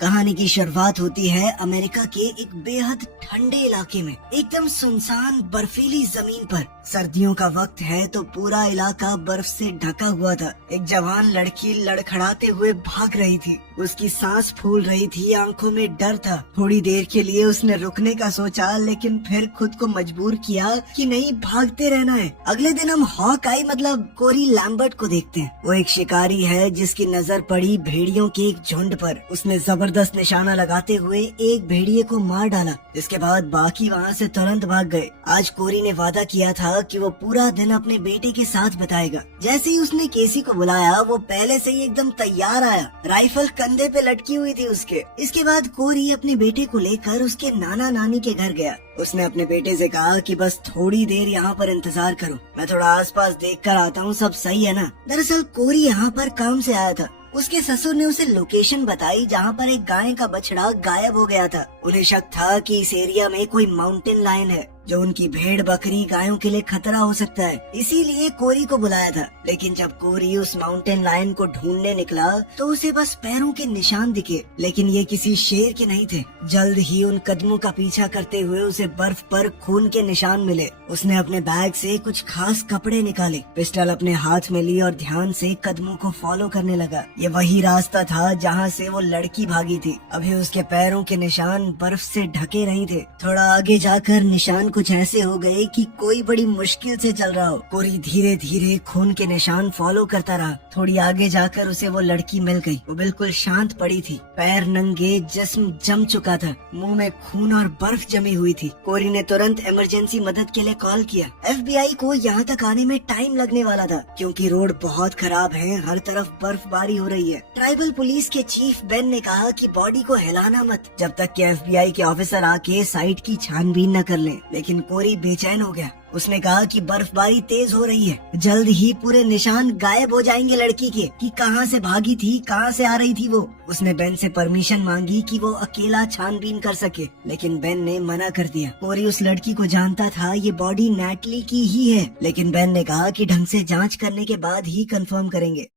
कहानी की शुरुआत होती है अमेरिका के एक बेहद ठंडे इलाके में, एकदम सुनसान बर्फीली जमीन पर। सर्दियों का वक्त है तो पूरा इलाका बर्फ से ढका हुआ था। एक जवान लड़की लड़खड़ाते हुए भाग रही थी। उसकी सांस फूल रही थी, आंखों में डर था। थोड़ी देर के लिए उसने रुकने का सोचा, लेकिन फिर खुद को मजबूर किया कि नहीं, भागते रहना है। अगले दिन हम हॉक-आई मतलब कोरी लैम्बर्ट को देखते हैं। वो एक शिकारी है जिसकी नजर पड़ी भेड़ियों के एक झुंड पर। उसने जबरदस्त निशाना लगाते हुए एक भेड़िए को मार डाला, जिसके बाद बाकी वहाँ से तुरंत भाग गए। आज कोरी ने वादा किया था कि वो पूरा दिन अपने बेटे के साथ बिताएगा। जैसे ही उसने केसी को बुलाया, वो पहले से ही एकदम तैयार आया। राइफल कंधे पे लटकी हुई थी उसके। इसके बाद कोरी अपने बेटे को लेकर उसके नाना नानी के घर गया। उसने अपने बेटे से कहा कि बस थोड़ी देर यहाँ पर इंतजार करो, मैं थोड़ा आसपास देखकर आता हूँ, सब सही है ना। दरअसल कोरी यहाँ पर काम से आया था। उसके ससुर ने उसे लोकेशन बताई जहाँ पर एक गाय का बछड़ा गायब हो गया था। उन्हें शक था कि इस एरिया में कोई माउंटेन लायन है जो उनकी भेड़ बकरी गायों के लिए खतरा हो सकता है, इसीलिए कोरी को बुलाया था। लेकिन जब कोरी उस माउंटेन लायन को ढूंढने निकला तो उसे बस पैरों के निशान दिखे, लेकिन ये किसी शेर के नहीं थे। जल्द ही उन कदमों का पीछा करते हुए उसे बर्फ पर खून के निशान मिले। उसने अपने बैग से कुछ खास कपड़े निकाले, पिस्टल अपने हाथ में ली और ध्यान से कदमों को फॉलो करने लगा। ये वही रास्ता था जहाँ से वो लड़की भागी थी। अभी उसके पैरों के निशान बर्फ से ढके नहीं थे। थोड़ा आगे जाकर निशान कुछ ऐसे हो गए कि कोई बड़ी मुश्किल से चल रहा हो। कोरी धीरे धीरे खून के निशान फॉलो करता रहा। थोड़ी आगे जाकर उसे वो लड़की मिल गई। वो बिल्कुल शांत पड़ी थी, पैर नंगे, जिस्म जम चुका था, मुंह में खून और बर्फ जमी हुई थी। कोरी ने तुरंत इमरजेंसी मदद के लिए कॉल किया। FBI को यहाँ तक आने में टाइम लगने वाला था, क्योंकि रोड बहुत खराब है, हर तरफ बर्फबारी हो रही है। ट्राइबल पुलिस के चीफ बेन ने कहा कि बॉडी को हिलाना मत जब तक कि FBI के ऑफिसर आके साइट की छानबीन न कर लें। लेकिन कोरी बेचैन हो गया। उसने कहा कि बर्फबारी तेज हो रही है, जल्द ही पूरे निशान गायब हो जाएंगे लड़की के, कि कहाँ से भागी थी, कहाँ से आ रही थी वो। उसने बेन से परमिशन मांगी कि वो अकेला छानबीन कर सके, लेकिन बेन ने मना कर दिया। कोरी उस लड़की को जानता था, ये बॉडी नैटली की ही है, लेकिन बेन ने कहा कि ढंग से जांच करने के बाद ही कंफर्म करेंगे।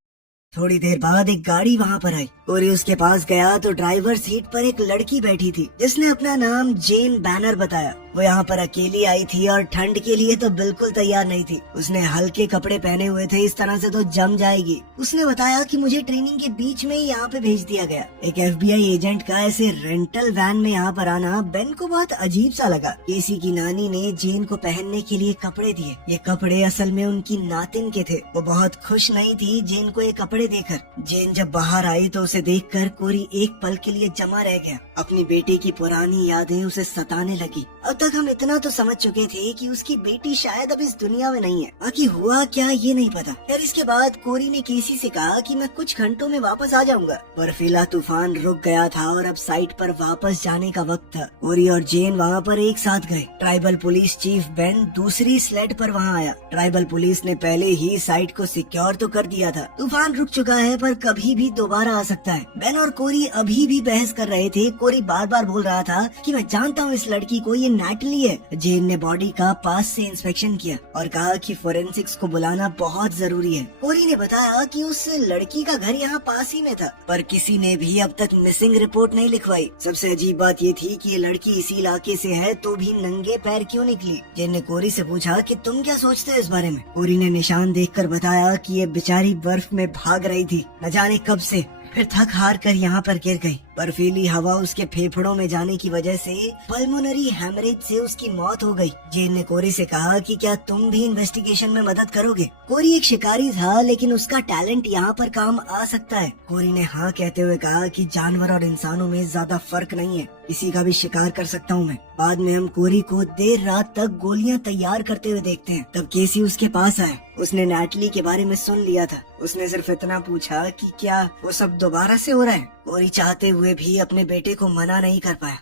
थोड़ी देर बाद एक गाड़ी वहाँ पर आई। कोरी उसके पास गया तो ड्राइवर सीट पर एक लड़की बैठी थी, जिसने अपना नाम जेन बैनर बताया। वो यहाँ पर अकेली आई थी और ठंड के लिए तो बिल्कुल तैयार नहीं थी। उसने हल्के कपड़े पहने हुए थे, इस तरह से तो जम जाएगी। उसने बताया कि मुझे ट्रेनिंग के बीच में ही यहाँ पे भेज दिया गया। एक FBI एजेंट का ऐसे रेंटल वैन में यहाँ पर आना बेन को बहुत अजीब सा लगा। केसी की नानी ने जेन को पहनने के लिए कपड़े दिए। ये कपड़े असल में उनकी नातिन के थे। वो बहुत खुश नहीं थी जेन को ये कपड़े देकर। जेन जब बाहर आई तो उसे देखकर कोरी एक पल के लिए जमा रह गया। अपनी बेटी की पुरानी यादें उसे सताने लगी। अब तक हम इतना तो समझ चुके थे कि उसकी बेटी शायद अब इस दुनिया में नहीं है, बाकी हुआ क्या ये नहीं पता। फिर इसके बाद कोरी ने केसी से कहा कि मैं कुछ घंटों में वापस आ जाऊंगा। बर्फीला तूफान रुक गया था और अब साइट पर वापस जाने का वक्त था। कोरी और जेन वहाँ पर एक साथ गए। ट्राइबल पुलिस चीफ बेन दूसरी स्लेड पर वहाँ आया। ट्राइबल पुलिस ने पहले ही साइट को सिक्योर तो कर दिया था। तूफान रुक चुका है पर कभी भी दोबारा आ सकता है। बेन और कोरी अभी भी बहस कर रहे थे। कोरी बार बार बोल रहा था कि मैं जानता हूँ इस लड़की को, ये नैटली है। जेन ने बॉडी का पास से इंस्पेक्शन किया और कहा कि फोरेंसिक्स को बुलाना बहुत जरूरी है। कोरी ने बताया कि उस लड़की का घर यहाँ पास ही में था, पर किसी ने भी अब तक मिसिंग रिपोर्ट नहीं लिखवाई। सबसे अजीब बात ये थी कि ये लड़की इसी इलाके से है तो भी नंगे पैर क्यों निकली। जेन ने कोरी से पूछा कि तुम क्या सोचते हो इस बारे में। कोरी ने निशान देखकर बताया कि ये बेचारी बर्फ में भाग रही थी, न जाने कब से, फिर थक हार कर यहाँ पर गिर गई। बर्फीली हवा उसके फेफड़ों में जाने की वजह से पल्मोनरी हेमरेज से उसकी मौत हो गई। जेन ने कोरी से कहा कि क्या तुम भी इन्वेस्टिगेशन में मदद करोगे। कोरी एक शिकारी था, लेकिन उसका टैलेंट यहाँ पर काम आ सकता है। कोरी ने हाँ कहते हुए कहा कि जानवर और इंसानों में ज्यादा फर्क नहीं है, किसी का भी शिकार कर सकता हूँ मैं। बाद में हम कोरी को देर रात तक गोलियां तैयार करते हुए देखते हैं। तब केसी उसके पास आया। उसने नैटली के बारे में सुन लिया था। उसने सिर्फ इतना पूछा कि क्या वो सब दोबारा से हो रहा है। कोरी चाहते हुए भी अपने बेटे को मना नहीं कर पाया।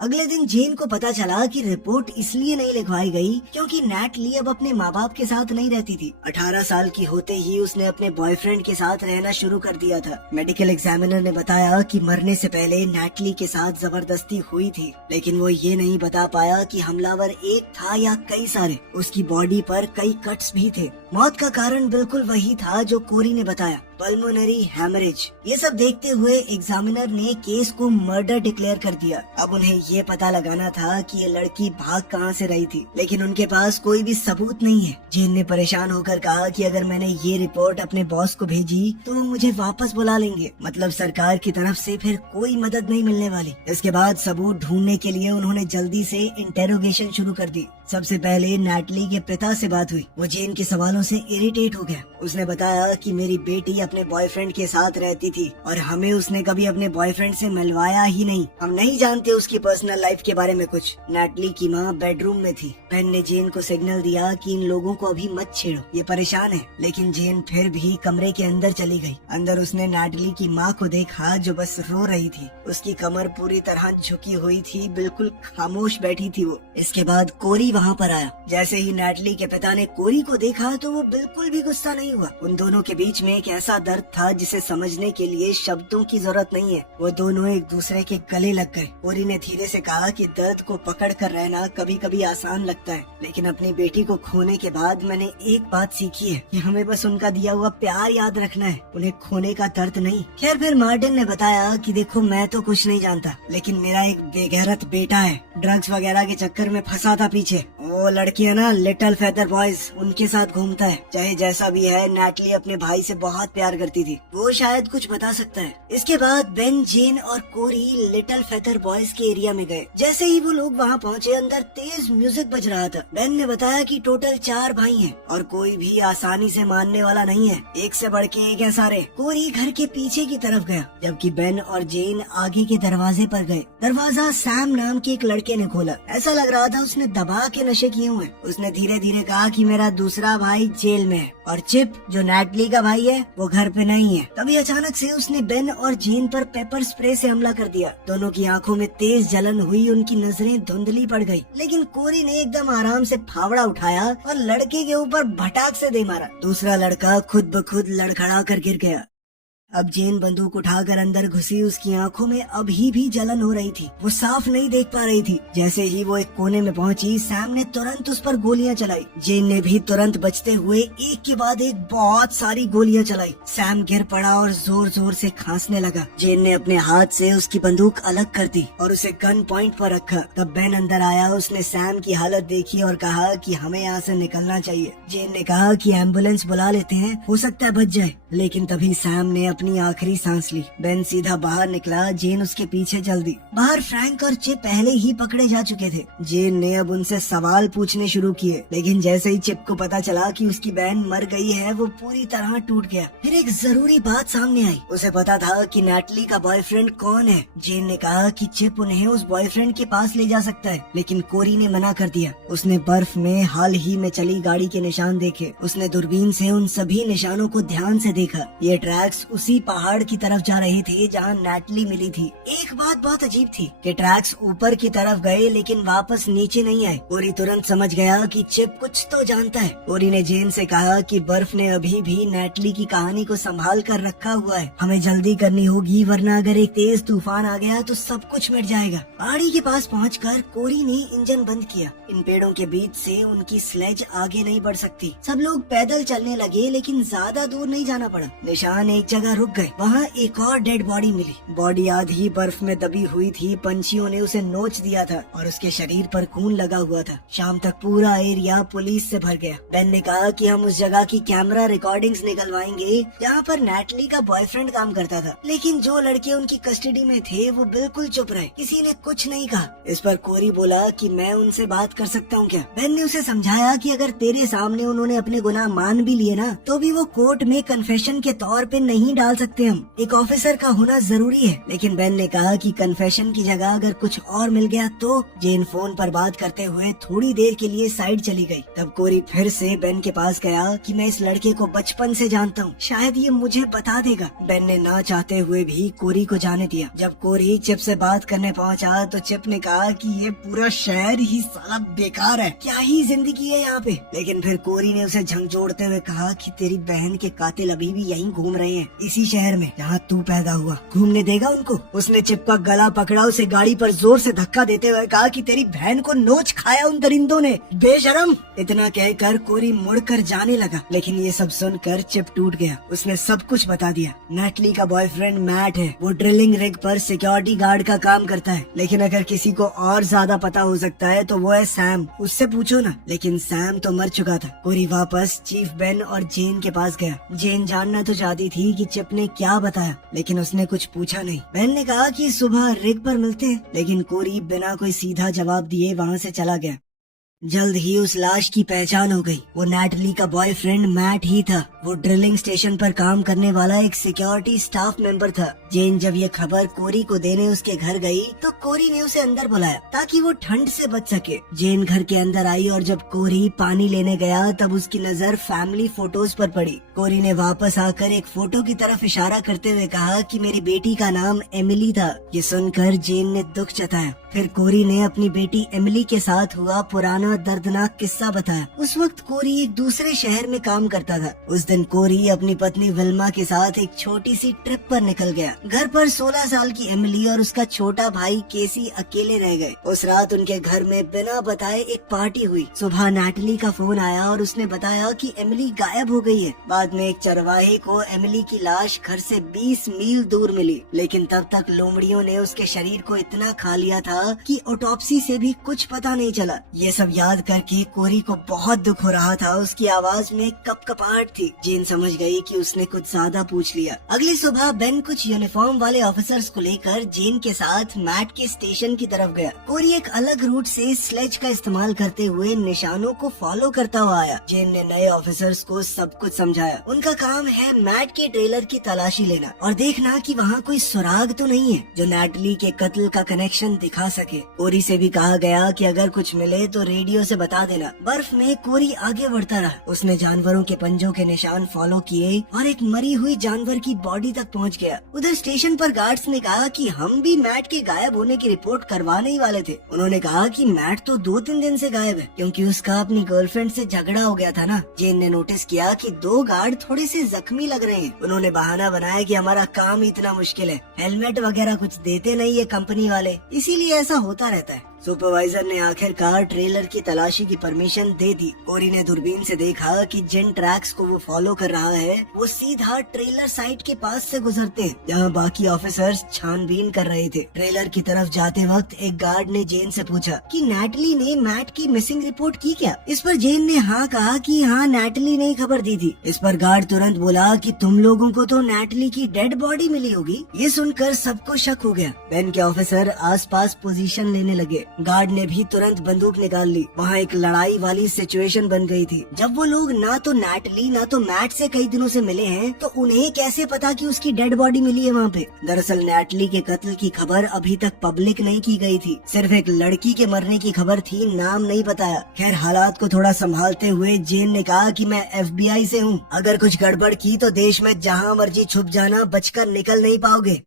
अगले दिन जेन को पता चला कि रिपोर्ट इसलिए नहीं लिखवाई गई क्योंकि नैटली अब अपने माँ बाप के साथ नहीं रहती थी। 18 साल की होते ही उसने अपने बॉयफ्रेंड के साथ रहना शुरू कर दिया था। मेडिकल एग्जामिनर ने बताया कि मरने से पहले नैटली के साथ जबरदस्ती हुई थी, लेकिन वो ये नहीं बता पाया कि हमलावर एक था या कई सारे। उसकी बॉडी पर कई कट्स भी थे। मौत का कारण बिल्कुल वही था जो कोरी ने बताया। Pulmonary haemorrhage. ये सब देखते हुए एग्जामिनर ने केस को मर्डर डिक्लेयर कर दिया। अब उन्हें ये पता लगाना था कि ये लड़की भाग कहाँ से रही थी, लेकिन उनके पास कोई भी सबूत नहीं है। जेन ने परेशान होकर कहा कि अगर मैंने ये रिपोर्ट अपने बॉस को भेजी तो वो मुझे वापस बुला लेंगे, मतलब सरकार की तरफ से फिर कोई मदद नहीं मिलने वाली। इसके बाद सबूत ढूंढने के लिए उन्होंने जल्दी से इंटेरोगेशन शुरू कर दी। सबसे पहले नैटली के पिता से बात हुई। वो जेन के सवालों से इरिटेट हो गया। उसने बताया कि मेरी बेटी अपने बॉयफ्रेंड के साथ रहती थी और हमें उसने कभी अपने बॉयफ्रेंड से मिलवाया ही नहीं। हम नहीं जानते उसकी पर्सनल लाइफ के बारे में कुछ। नैटली की माँ बेडरूम में थी। बेन ने जेन को सिग्नल दिया कि इन लोगों को अभी मत छेड़ो, ये परेशान है। लेकिन जेन फिर भी कमरे के अंदर चली गई। अंदर उसने नैटली की माँ को देखा जो बस रो रही थी। उसकी कमर पूरी तरह झुकी हुई थी, बिल्कुल खामोश बैठी थी वो। इसके बाद कोरी वहाँ पर आया। जैसे ही नैटली के पिता ने कोरी को देखा तो वो बिल्कुल भी गुस्सा नहीं हुआ। उन दोनों के बीच में एक ऐसा दर्द था जिसे समझने के लिए शब्दों की जरूरत नहीं है। वो दोनों एक दूसरे के गले लग गए। कोरी ने धीरे से कहा कि दर्द को पकड़ कर रहना कभी कभी आसान लगता है, लेकिन अपनी बेटी को खोने के बाद मैंने एक बात सीखी है कि हमें बस उनका दिया हुआ प्यार याद रखना है, उन्हें खोने का दर्द नहीं। खैर फिर मार्टिन ने बताया कि देखो मैं तो कुछ नहीं जानता, लेकिन मेरा एक बेगैरत बेटा है, ड्रग्स वगैरह के चक्कर में फंसा था पीछे। वो लड़की है ना लिटिल फेदर बॉयज, उनके साथ घूमता है। चाहे जैसा भी है, नैटली अपने भाई से बहुत प्यार करती थी। वो शायद कुछ बता सकता है। इसके बाद बेन, जेन और कोरी लिटिल फेदर बॉयज के एरिया में गए। जैसे ही वो लोग वहाँ पहुँचे, अंदर तेज म्यूजिक बज रहा था। बेन ने बताया कि टोटल 4 भाई हैं और कोई भी आसानी से मानने वाला नहीं है। एक से बढ़ के एक है सारे। कोरी घर के पीछे की तरफ गया, जबकि बेन और जेन आगे के दरवाजे पर गए। दरवाजा सैम नाम के एक लड़के ने खोला। ऐसा लग रहा था उसने दबा के नशे किए हुए। उसने धीरे धीरे कहा कि मेरा दूसरा भाई जेल में है और चिप जो नैटली का भाई है वो घर पे नहीं है। तभी अचानक से उसने बेन और जेन पर पेपर स्प्रे से हमला कर दिया। दोनों की आंखों में तेज जलन हुई, उनकी नजरें धुंधली पड़ गई। लेकिन कोरी ने एकदम आराम से फावड़ा उठाया और लड़के के ऊपर भटाक से दे मारा। दूसरा लड़का खुद ब खुद लड़खड़ा कर गिर गया। अब जेन बंदूक उठाकर अंदर घुसी। उसकी आंखों में अभी भी जलन हो रही थी, वो साफ नहीं देख पा रही थी। जैसे ही वो एक कोने में पहुंची, सैम ने तुरंत उस पर गोलियां चलाई। जेन ने भी तुरंत बचते हुए एक के बाद एक बहुत सारी गोलियां चलाई। सैम गिर पड़ा और जोर जोर से खांसने लगा। जेन ने अपने हाथ से उसकी बंदूक अलग कर दी और उसे गन पॉइंट पर रखा। तब बेन अंदर आया। उसने सैम की हालत देखी और कहा कि हमें यहाँ से निकलना चाहिए। जेन ने कहा कि एम्बुलेंस बुला लेते हैं, हो सकता है बच जाए। लेकिन तभी सैम ने अपनी आखिरी सांस ली। बेन सीधा बाहर निकला। जेन उसके पीछे चल दी। बाहर फ्रैंक और चिप पहले ही पकड़े जा चुके थे। जेन ने अब उनसे सवाल पूछने शुरू किए, लेकिन जैसे ही चिप को पता चला कि उसकी बहन मर गई है, वो पूरी तरह टूट गया। फिर एक जरूरी बात सामने आई। उसे पता था कि नैटली का बॉयफ्रेंड कौन है। जेन ने कहा कि चिप उन्हें उस बॉयफ्रेंड के पास ले जा सकता है, लेकिन कोरी ने मना कर दिया। उसने बर्फ में हाल ही में चली गाड़ी के निशान देखे। उसने दूरबीन से उन सभी निशानों को ध्यान से देखा। ये ट्रैक्स उसी पहाड़ की तरफ जा रहे थे जहाँ नैटली मिली थी। एक बात बहुत अजीब थी कि ट्रैक्स ऊपर की तरफ गए लेकिन वापस नीचे नहीं आए। कोरी तुरंत समझ गया कि चिप कुछ तो जानता है। कोरी ने जेन से कहा कि बर्फ ने अभी भी नैटली की कहानी को संभाल कर रखा हुआ है, हमें जल्दी करनी होगी, वरना अगर एक तेज तूफान आ गया तो सब कुछ मिट जाएगा। पहाड़ी के पास पहुंचकर कोरी ने इंजन बंद किया। इन पेड़ों के बीच से उनकी स्लेज आगे नहीं बढ़ सकती। सब लोग पैदल चलने लगे, लेकिन ज्यादा दूर नहीं जाना पड़ा। निशान एक जगह रुक गए। वहाँ एक और डेड बॉडी मिली। बॉडी आधी बर्फ में दबी हुई थी। पंछियों ने उसे नोच दिया था और उसके शरीर पर खून लगा हुआ था। शाम तक पूरा एरिया पुलिस से भर गया। बेन ने कहा कि हम उस जगह की कैमरा रिकॉर्डिंग्स निकलवाएंगे जहाँ पर नैटली का बॉयफ्रेंड काम करता था। लेकिन जो लड़के उनकी कस्टडी में थे वो बिल्कुल चुप रहे, किसी ने कुछ नहीं कहा। इस पर कोरी बोला कि मैं उनसे बात कर सकता हूँ क्या। बेन ने उसे समझाया कि अगर तेरे सामने उन्होंने अपने गुनाह मान भी लिए ना, तो भी वो कोर्ट में कन्फेशन के तौर पे नहीं डाल सकते। हम एक ऑफिसर का होना जरूरी है। लेकिन बेन ने कहा कि कन्फेशन की जगह अगर कुछ और मिल गया तो। जेन फोन पर बात करते हुए थोड़ी देर के लिए साइड चली गई। तब कोरी फिर से बेन के पास गया कि मैं इस लड़के को बचपन से जानता हूँ, शायद ये मुझे बता देगा। बेन ने ना चाहते हुए भी कोरी को जाने दिया। जब कोरी चिप से बात करने पहुँचा तो चिप ने कहा कि ये पूरा शहर ही साला बेकार है, क्या ही जिंदगी है यहाँ पे। लेकिन फिर कोरी ने उसे झंझोड़ते हुए कहा कि तेरी बहन के कातिल अभी भी यहीं घूम रहे हैं, इसी उसी शहर में जहाँ तू पैदा हुआ, घूमने देगा उनको? उसने चिप का गला पकड़ा, उसे गाड़ी पर जोर से धक्का देते हुए कहा कि तेरी बहन को नोच खाया उन दरिंदों ने, बेशरम। इतना कहकर कोरी मुड़कर जाने लगा, लेकिन ये सब सुनकर चिप टूट गया। उसने सब कुछ बता दिया। नेटली का बॉयफ्रेंड मैट है, वो ड्रिलिंग रिग पर सिक्योरिटी गार्ड का काम करता है, लेकिन अगर किसी को और ज्यादा पता हो सकता है तो वो है सैम, उससे पूछो ना। लेकिन सैम तो मर चुका था। कोरी वापस चीफ बेन और जेन के पास गया। जेन जानना तो चाहती थी कि चिप ने क्या बताया, लेकिन उसने कुछ पूछा नहीं। बेन ने कहा कि सुबह रिग पर मिलते हैं, लेकिन कोरी बिना कोई सीधा जवाब दिए वहाँ से चला गया। जल्द ही उस लाश की पहचान हो गई। वो नेटली का बॉयफ्रेंड मैट ही था। वो ड्रिलिंग स्टेशन पर काम करने वाला एक सिक्योरिटी स्टाफ मेंबर था। जेन जब ये खबर कोरी को देने उसके घर गई तो कोरी ने उसे अंदर बुलाया ताकि वो ठंड से बच सके। जेन घर के अंदर आई और जब कोरी पानी लेने गया तब उसकी नजर फैमिली फोटोज पर पड़ी। कोरी ने वापस आकर एक फोटो की तरफ इशारा करते हुए कहा कि मेरी बेटी का नाम एमिली था। ये सुनकर जेन ने दुख जताया। फिर कोरी ने अपनी बेटी एमिली के साथ हुआ पुराना दर्दनाक किस्सा बताया। उस वक्त कोरी एक दूसरे शहर में काम करता था। उस दिन कोरी अपनी पत्नी विल्मा के साथ एक छोटी सी ट्रिप पर निकल गया। घर पर 16 साल की एमिली और उसका छोटा भाई केसी अकेले रह गए। उस रात उनके घर में बिना बताए एक पार्टी हुई। सुबह नेटली का फोन आया और उसने बताया कि एमिली गायब हो गई है। बाद में एक चरवाहे को एमिली की लाश घर से 20 मील दूर मिली, लेकिन तब तक लोमड़ियों ने उसके शरीर को इतना खा लिया था कि ऑटोप्सी से भी कुछ पता नहीं चला। ये सब याद करके कोरी को बहुत दुख हो रहा था। उसकी आवाज में कपकपाहट थी। जेन समझ गई कि उसने कुछ ज्यादा पूछ लिया। अगली सुबह बेन कुछ यूनिफॉर्म वाले ऑफिसर्स को लेकर जेन के साथ मैट के स्टेशन की तरफ गया। कोरी एक अलग रूट से स्लेज का इस्तेमाल करते हुए निशानों को फॉलो करता हुआ आया। जेन ने नए ऑफिसर्स को सब कुछ समझाया। उनका काम है मैट के ट्रेलर की तलाशी लेना और देखना कि वहाँ कोई सुराग तो नहीं है जो नेटली के कत्ल का कनेक्शन दिखा सके। कोरी से भी कहा गया कि अगर कुछ मिले तो रेडियो से बता देना। बर्फ में कोरी आगे बढ़ता रहा। उसने जानवरों के पंजों के निशान फॉलो किए और एक मरी हुई जानवर की बॉडी तक पहुंच गया। उधर स्टेशन पर गार्ड्स ने कहा कि हम भी मैट के गायब होने की रिपोर्ट करवाने ही वाले थे। उन्होंने कहा कि मैट तो 2-3 दिन से गायब है क्योंकि उसका अपनी गर्लफ्रेंड से झगड़ा हो गया था ना। जेन ने नोटिस किया कि 2 गार्ड थोड़े से जख्मी लग रहे हैं। उन्होंने बहाना बनाया कि हमारा काम इतना मुश्किल है, हेलमेट वगैरह कुछ देते नहीं है कंपनी वाले, इसीलिए ऐसा होता रहता है। सुपरवाइजर ने आखिरकार ट्रेलर की तलाशी की परमिशन दे दी। कोरी ने दूरबीन से देखा कि जिन ट्रैक्स को वो फॉलो कर रहा है वो सीधा ट्रेलर साइट के पास से गुजरते हैं जहाँ बाकी ऑफिसर्स छानबीन कर रहे थे। ट्रेलर की तरफ जाते वक्त एक गार्ड ने जेन से पूछा कि नेटली ने मैट की मिसिंग रिपोर्ट की क्या। इस पर जेन ने हाँ कहा कि हाँ, नेटली ने खबर दी थी। इस पर गार्ड तुरंत बोला कि तुम लोगों को तो नेटली की डेड बॉडी मिली होगी। ये सुनकर सबको शक हो गया। बेन के ऑफिसर आसपास पोजीशन लेने लगे। गार्ड ने भी तुरंत बंदूक निकाल ली। वहाँ एक लड़ाई वाली सिचुएशन बन गई थी। जब वो लोग ना तो नेटली ना तो मैट से कई दिनों से मिले हैं तो उन्हें कैसे पता कि उसकी डेड बॉडी मिली है वहाँ पे। दरअसल नेटली के कत्ल की खबर अभी तक पब्लिक नहीं की गई थी। सिर्फ एक लड़की के मरने की खबर थी, नाम नहीं बताया। खैर, हालात को थोड़ा संभालते हुए जेन ने कहा कि मैं FBI से हूँ, अगर कुछ गड़बड़ की तो देश में जहाँ मर्जी छुप जाना, बचकर निकल नहीं पाओगे।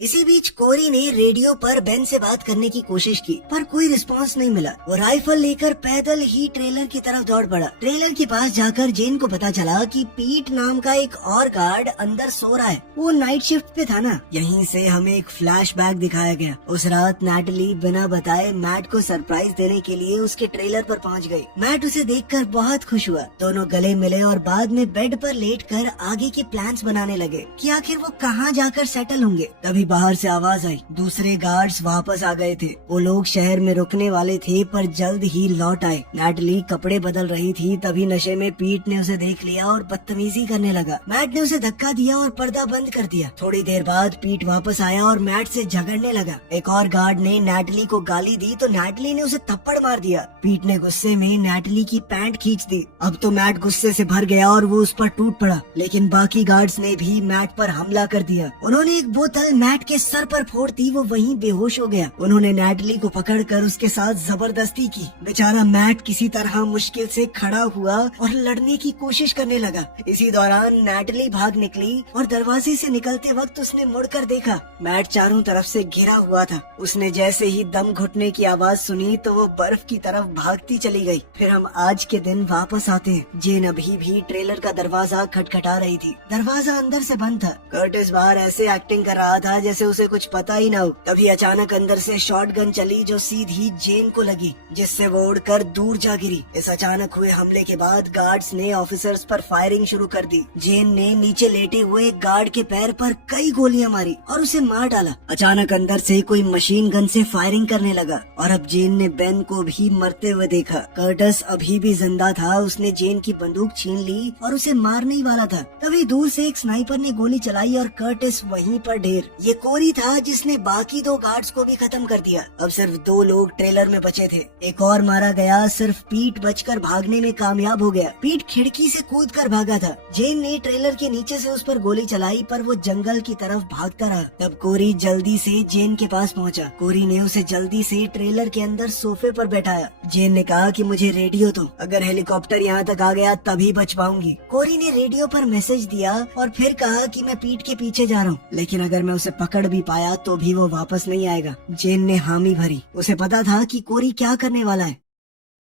इसी बीच कोरी ने रेडियो पर बेन से बात करने की कोशिश की पर कोई रिस्पांस नहीं मिला। वो राइफल लेकर पैदल ही ट्रेलर की तरफ दौड़ पड़ा। ट्रेलर के पास जाकर जेन को पता चला कि पीट नाम का एक और गार्ड अंदर सो रहा है। वो नाइट शिफ्ट पे था ना। यहीं से हमें एक फ्लैशबैक दिखाया गया। उस रात नेटली बिना बताए मैट को सरप्राइज देने के लिए उसके ट्रेलर पर पहुंच गई। मैट उसे देखकर बहुत खुश हुआ। दोनों गले मिले और बाद में बेड पर लेटकर आगे के प्लान्स बनाने लगे कि आखिर वो कहाँ जाकर सेटल होंगे। तभी बाहर से आवाज आई। दूसरे गार्ड्स वापस आ गए थे। वो लोग शहर में रुकने वाले थे पर जल्द ही लौट आए। नेटली कपड़े बदल रही थी, तभी नशे में पीट ने उसे देख लिया और बदतमीजी करने लगा। मैट ने उसे धक्का दिया और पर्दा बंद कर दिया। थोड़ी देर बाद पीट वापस आया और मैट से झगड़ने लगा। एक और गार्ड ने नेटली को गाली दी तो नेटली ने उसे थप्पड़ मार दिया। पीट ने गुस्से में नेटली की पैंट खींच दी। अब तो मैट गुस्से से भर गया और वो उस पर टूट पड़ा, लेकिन बाकी गार्ड्स ने भी मैट पर हमला कर दिया। उन्होंने एक बोतल मैट मैट के सर पर फोड़ दी, वो वहीं बेहोश हो गया। उन्होंने नैटली को पकड़कर उसके साथ जबरदस्ती की। बेचारा मैट किसी तरह मुश्किल से खड़ा हुआ और लड़ने की कोशिश करने लगा। इसी दौरान नैटली भाग निकली और दरवाजे से निकलते वक्त उसने मुड़कर देखा, मैट चारों तरफ से घिरा हुआ था। उसने जैसे ही दम घुटने की आवाज सुनी तो वो बर्फ की तरफ भागती चली गई। फिर हम आज के दिन वापस आते हैं। जेन अभी भी ट्रेलर का दरवाजा खटखटा रही थी। दरवाजा अंदर से बंद था। कर्टिस बाहर ऐसे एक्टिंग कर रहा था जैसे उसे कुछ पता ही ना हो। तभी अचानक अंदर से शॉटगन चली जो सीधी जेन को लगी, जिससे वो उड़कर दूर जा गिरी। इस अचानक हुए हमले के बाद गार्ड्स ने ऑफिसर्स पर फायरिंग शुरू कर दी। जेन ने नीचे लेटे हुए गार्ड के पैर पर कई गोलियां मारी और उसे मार डाला। अचानक अंदर से कोई मशीन गन से फायरिंग करने लगा और अब जेन ने बेन को भी मरते हुए देखा। कर्टिस अभी भी जिंदा था। उसने जेन की बंदूक छीन ली और उसे मारने ही वाला था। तभी दूर से एक स्नाइपर ने गोली चलाई और कर्टिस वहीं पर ढेर। ये कोरी था जिसने बाकी 2 गार्ड्स को भी खत्म कर दिया। अब सिर्फ 2 लोग ट्रेलर में बचे थे। एक और मारा गया। सिर्फ पीट बचकर भागने में कामयाब हो गया। पीट खिड़की से कूदकर भागा था। जेन ने ट्रेलर के नीचे से उस पर गोली चलाई पर वो जंगल की तरफ भागता रहा। तब कोरी जल्दी से जेन के पास पहुंचा। कोरी ने उसे जल्दी से ट्रेलर के अंदर सोफे पर बैठाया। जेन ने कहा कि मुझे रेडियो दो, अगर हेलीकॉप्टर यहाँ तक आ गया तभी बच पाऊंगी। कोरी ने रेडियो पर मैसेज दिया और फिर कहा कि मैं पीट के पीछे जा रहा हूँ, लेकिन अगर मैं उसे पकड़ भी पाया तो भी वो वापस नहीं आएगा। जेन ने हामी भरी। उसे पता था कि कोरी क्या करने वाला है।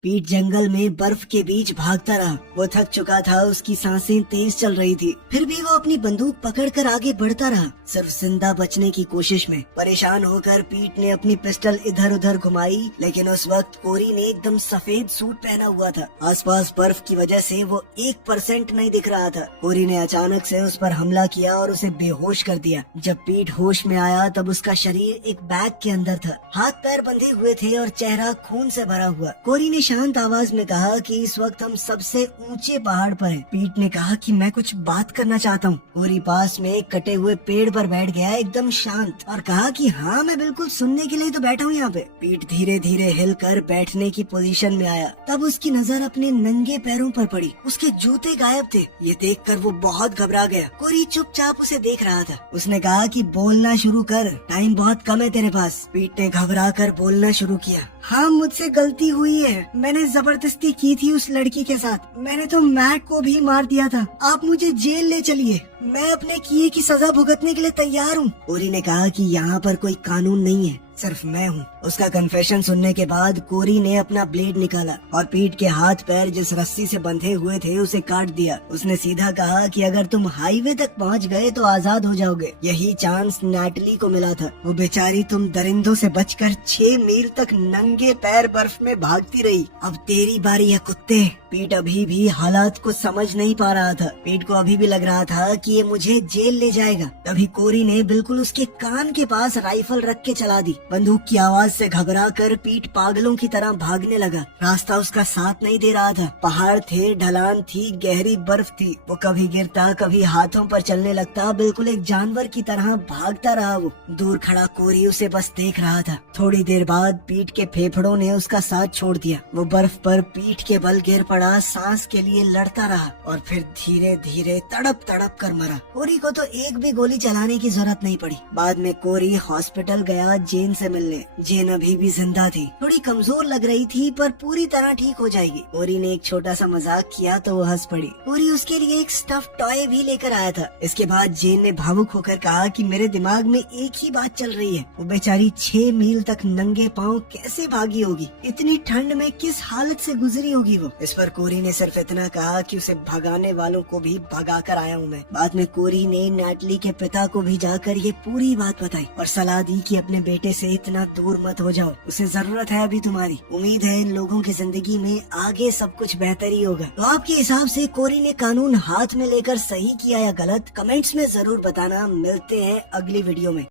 पीट जंगल में बर्फ के बीच भागता रहा। वो थक चुका था। उसकी सांसें तेज चल रही थी। फिर भी वो अपनी बंदूक पकड़कर आगे बढ़ता रहा, सिर्फ जिंदा बचने की कोशिश में। परेशान होकर पीट ने अपनी पिस्टल इधर उधर घुमाई, लेकिन उस वक्त कोरी ने एकदम सफेद सूट पहना हुआ था। आसपास बर्फ की वजह से वो 1% नहीं दिख रहा था। कोरी ने अचानक से उस पर हमला किया और उसे बेहोश कर दिया। जब पीट होश में आया तब उसका शरीर एक बैग के अंदर था। हाथ पैर बंधे हुए थे और चेहरा खून से भरा हुआ। कोरी ने शांत आवाज में कहा कि इस वक्त हम सबसे ऊंचे पहाड़ पर हैं। पीट ने कहा कि मैं कुछ बात करना चाहता हूँ। कोरी पास में एक कटे हुए पेड़ पर बैठ गया एकदम शांत और कहा कि हाँ, मैं बिल्कुल सुनने के लिए तो बैठा हूँ यहाँ पे। पीट धीरे धीरे हिलकर बैठने की पोजीशन में आया। तब उसकी नजर अपने नंगे पैरों पर पड़ी। उसके जूते गायब थे। ये देखकर वो बहुत घबरा गया। कोरी चुपचाप उसे देख रहा था। उसने कहा कि बोलना शुरू कर, टाइम बहुत कम है तेरे पास। पीट ने घबरा कर बोलना शुरू किया। हाँ, मुझसे गलती हुई है। मैंने जबरदस्ती की थी उस लड़की के साथ। मैंने तो मैट को भी मार दिया था। आप मुझे जेल ले चलिए, मैं अपने किए की सजा भुगतने के लिए तैयार हूँ। कोरी ने कहा कि यहाँ पर कोई कानून नहीं है, सिर्फ मैं हूँ। उसका कन्फेशन सुनने के बाद कोरी ने अपना ब्लेड निकाला और पीट के हाथ पैर जिस रस्सी से बंधे हुए थे उसे काट दिया। उसने सीधा कहा कि अगर तुम हाईवे तक पहुँच गए तो आजाद हो जाओगे। यही चांस नैटली को मिला था। वो बेचारी तुम दरिंदों से बचकर 6 मील तक नंगे पैर बर्फ में भागती रही। अब तेरी बारी है कुत्ते। पीट अभी भी हालात को समझ नहीं पा रहा था। पीट को अभी भी लग रहा था कि ये मुझे जेल ले जाएगा। तभी कोरी ने बिल्कुल उसके कान के पास राइफल रख के चला दी। बंदूक की आवाज से घबरा कर पीट पागलों की तरह भागने लगा। रास्ता उसका साथ नहीं दे रहा था। पहाड़ थे, ढलान थी, गहरी बर्फ थी। वो कभी गिरता, कभी हाथों पर चलने लगता। बिल्कुल एक जानवर की तरह भागता रहा। वो दूर खड़ा कोरी उसे बस देख रहा था। थोड़ी देर बाद पीट के फेफड़ों ने उसका साथ छोड़ दिया। वो बर्फ पर पीठ के बल गिर पड़ा, सांस के लिए लड़ता रहा और फिर धीरे धीरे तड़प तड़प कर मरा। कोरी को तो एक भी गोली चलाने की जरूरत नहीं पड़ी। बाद में कोरी हॉस्पिटल गया जेन से मिलने। जेन अभी भी जिंदा थी। थोड़ी कमजोर लग रही थी पर पूरी तरह ठीक हो जाएगी। कोरी ने एक छोटा सा मजाक किया तो वो हंस पड़ी। कोरी उसके लिए एक स्टफ टॉय भी लेकर आया था। इसके बाद जेन ने भावुक होकर कहा कि मेरे दिमाग में एक ही बात चल रही है, वो बेचारी 6 मील तक नंगे पांव कैसे भागी होगी, इतनी ठंड में किस हालत से गुजरी होगी वो। इस पर कोरी ने सिर्फ इतना कहा कि उसे भगाने वालों को भी भगा कर आया हूँ मैं। बाद में कोरी ने नैटली के पिता को भी जाकर ये पूरी बात बताई और सलाह दी कि अपने बेटे से इतना दूर मत हो जाओ, उसे जरूरत है अभी तुम्हारी। उम्मीद है इन लोगों की जिंदगी में आगे सब कुछ बेहतर ही होगा। तो आपके हिसाब से कोरी ने कानून हाथ में लेकर सही किया या गलत, कमेंट्स में जरूर बताना। मिलते हैं अगली वीडियो में।